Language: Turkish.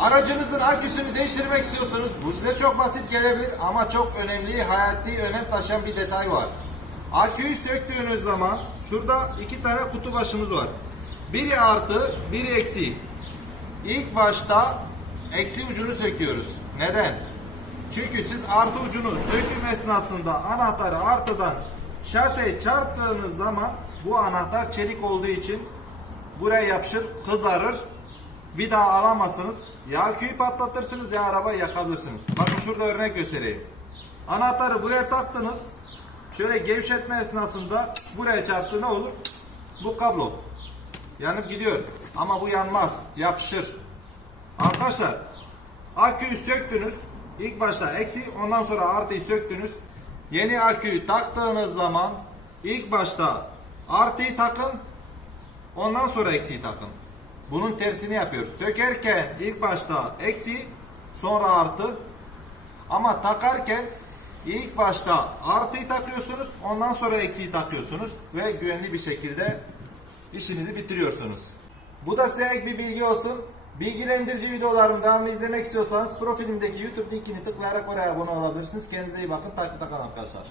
Aracınızın aküsünü değiştirmek istiyorsunuz. Bu size çok basit gelebilir ama çok önemli, hayati önem taşıyan bir detay var. Aküyü söktüğünüz zaman şurada iki tane kutu başımız var. Biri artı, biri eksi. İlk başta eksi ucunu söküyoruz. Neden? Çünkü siz artı ucunu söküm esnasında anahtarı artıdan şaseye çarptığınız zaman bu anahtar çelik olduğu için buraya yapışır, kızarır. Daha alamazsınız. Ya aküyü patlatırsınız ya arabayı yakabilirsiniz. Bakın şurada örnek göstereyim. Anahtarı buraya taktınız. Şöyle gevşetme esnasında buraya çarptı ne olur? Bu kablo. Yanıp gidiyor. Ama bu yanmaz. Yapışır. Arkadaşlar aküyü söktünüz. İlk başta eksi ondan sonra artıyı söktünüz. Yeni aküyü taktığınız zaman ilk başta artıyı takın. Ondan sonra eksiyi takın. Bunun tersini yapıyoruz. Sökerken ilk başta eksi sonra artı. Ama takarken ilk başta artıyı takıyorsunuz. Ondan sonra eksiyi takıyorsunuz. Ve güvenli bir şekilde işinizi bitiriyorsunuz. Bu da size ek bir bilgi olsun. Bilgilendirici videolarımı devamlı izlemek istiyorsanız profilimdeki YouTube linkini tıklayarak oraya abone olabilirsiniz. Kendinize iyi bakın. Takipte kalın arkadaşlar.